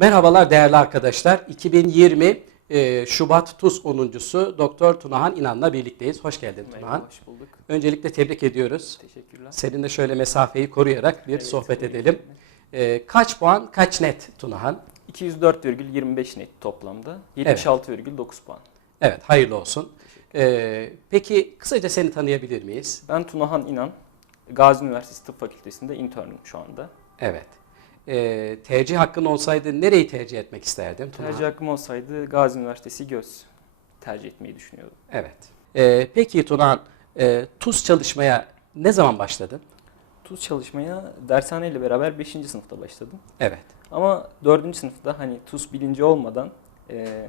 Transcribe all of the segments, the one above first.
Merhabalar değerli arkadaşlar. 2020 e, Şubat TUS 10.sü Doktor Tunahan İnan'la birlikteyiz. Hoş geldin Tunahan. Merhaba, hoş bulduk. Öncelikle tebrik ediyoruz. Teşekkürler. Seninle şöyle mesafeyi koruyarak bir Evet, sohbet edelim. E, kaç puan, kaç net Tunahan? 204,25 net toplamda. 76,9 puan. Evet, hayırlı olsun. E, peki kısaca seni tanıyabilir miyiz? Ben Tunahan İnan. Gazi Üniversitesi Tıp Fakültesi'nde internüm şu anda. Evet. E, tercih hakkın olsaydı nereyi tercih etmek isterdin Tunahan? Tercih hakkım olsaydı Gazi Üniversitesi Göz tercih etmeyi düşünüyordum. Evet. E, peki Tunahan, e, TUS çalışmaya ne zaman başladın? TUS çalışmaya dershaneyle beraber 5. sınıfta başladım. Evet. Ama 4. sınıfta hani TUS bilinci olmadan e,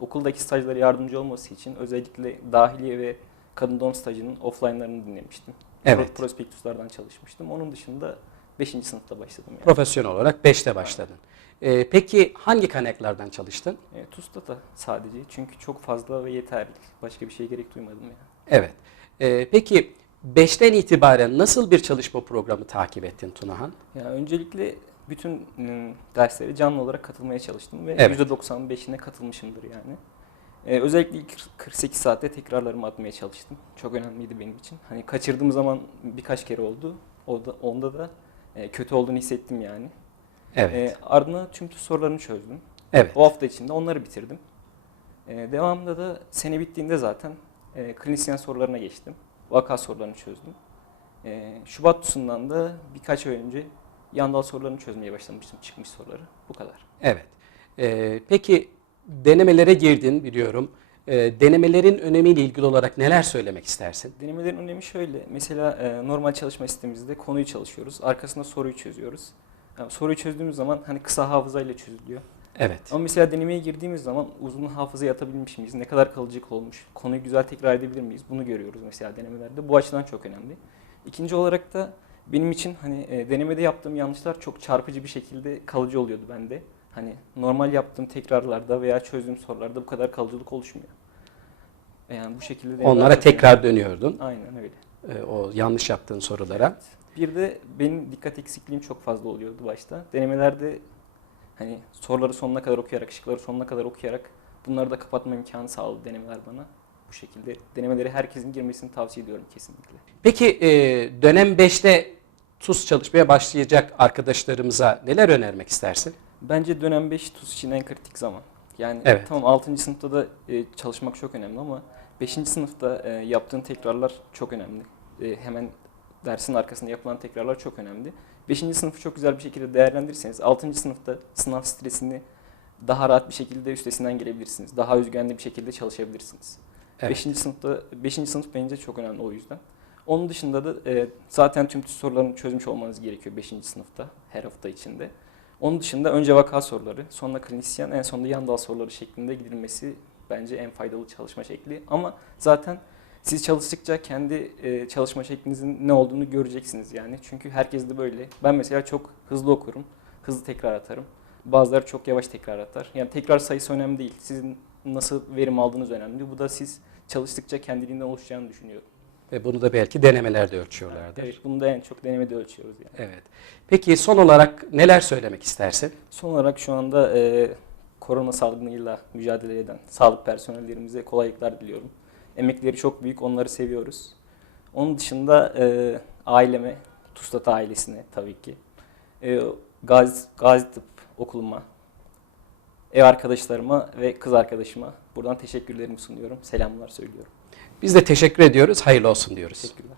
okuldaki stajlara yardımcı olması için özellikle dahiliye ve kadın doğum stajının offline'larını dinlemiştim. Evet. Pro- Prospektüslerden çalışmıştım. Onun dışında 5. sınıfta başladım yani. Profesyonel olarak 5'te başladın. Ee, peki hangi kaynaklardan çalıştın? E, TUS'ta da sadece çünkü çok fazla ve yeterli. Başka bir şeye gerek duymadım yani. Evet. Ee, peki 5'ten itibaren nasıl bir çalışma programı takip ettin Tunahan? Ya öncelikle bütün ım, derslere canlı olarak katılmaya çalıştım ve Evet. %95'ine katılmışımdır yani. E, özellikle ilk 48 saatte tekrarlarımı atmaya çalıştım. Çok önemliydi benim için. Hani kaçırdığım zaman birkaç kere oldu. O da, onda da e, kötü olduğunu hissettim yani. Evet. E, ardına tüm TUS sorularını çözdüm. evet. O hafta içinde onları bitirdim. Ee, devamında da sene bittiğinde zaten e, klinisyen sorularına geçtim. Vaka sorularını çözdüm. Ee, Şubat TUS'undan da birkaç ay önce yandal sorularını çözmeye başlamıştım. Çıkmış soruları. Bu kadar. Evet. Ee, peki denemelere girdin biliyorum. Ee, denemelerin önemiyle ilgili olarak neler söylemek istersin? Denemelerin önemi şöyle. Mesela e, normal çalışma sistemimizde konuyu çalışıyoruz. Arkasında soruyu çözüyoruz. Yani soruyu çözdüğümüz zaman hani kısa hafızayla çözülüyor. Evet. Ama mesela denemeye girdiğimiz zaman uzun hafızaya atabilmiş miyiz? Ne kadar kalıcı olmuş? Konuyu güzel tekrar edebilir miyiz? Bunu görüyoruz mesela denemelerde. Bu açıdan çok önemli. İkinci olarak da benim için hani e, denemede yaptığım yanlışlar çok çarpıcı bir şekilde kalıcı oluyordu bende. Hani normal yaptığım tekrarlarda veya çözdüğüm sorularda bu kadar kalıcılık oluşmuyor. Yani bu şekilde Onlara tekrar dönüyordun. önemli. Aynen öyle. ee, o yanlış yaptığın sorulara. Bir de benim dikkat eksikliğim çok fazla oluyordu başta. Denemelerde hani soruları sonuna kadar okuyarak, şıkları sonuna kadar okuyarak bunları da kapatma imkanı sağladı denemeler bana. Bu şekilde denemeleri herkesin girmesini tavsiye ediyorum kesinlikle. Peki e, dönem 5'te TUS çalışmaya başlayacak arkadaşlarımıza neler önermek istersin? Bence dönem 5 TUS için en kritik zaman. Yani Evet. tamam 6. sınıfta da e, çalışmak çok önemli ama 5. sınıfta e, yaptığın tekrarlar çok önemli. E, hemen dersin arkasında yapılan tekrarlar çok önemli. 5. sınıfı çok güzel bir şekilde değerlendirirseniz 6. sınıfta sınav stresini daha rahat bir şekilde üstesinden gelebilirsiniz. Daha özgüvenli bir şekilde çalışabilirsiniz. Evet. 5. sınıfta 5. sınıf bence çok önemli o yüzden. Onun dışında da e, zaten tüm sorularını çözmüş olmanız gerekiyor 5. sınıfta her hafta içinde. Onun dışında önce vaka soruları, sonra klinisyen, en sonunda yan dal soruları şeklinde gidilmesi bence en faydalı çalışma şekli. Ama zaten siz çalıştıkça kendi e, çalışma şeklinizin ne olduğunu göreceksiniz yani. Çünkü herkes de böyle. Ben mesela çok hızlı okurum, hızlı tekrar atarım. Bazıları çok yavaş tekrar atar. Yani tekrar sayısı önemli değil. Sizin nasıl verim aldığınız önemli. Bu da siz çalıştıkça kendiliğinden oluşacağını düşünüyorum. Ve bunu da belki denemelerde ölçüyorlardır. Evet, bunu da en çok denemede ölçüyoruz yani. Evet. Peki son olarak neler söylemek istersin? Son olarak şu anda e, korona salgınıyla mücadele eden sağlık personellerimize kolaylıklar diliyorum. Emekleri çok büyük, onları seviyoruz. Onun dışında e, aileme, Tuzlat ailesine tabii ki, e, Gazi, Gazi Tıp okuluma, ev arkadaşlarıma ve kız arkadaşıma buradan teşekkürlerimi sunuyorum. Selamlar söylüyorum. Biz de teşekkür ediyoruz. Hayırlı olsun diyoruz. Teşekkürler.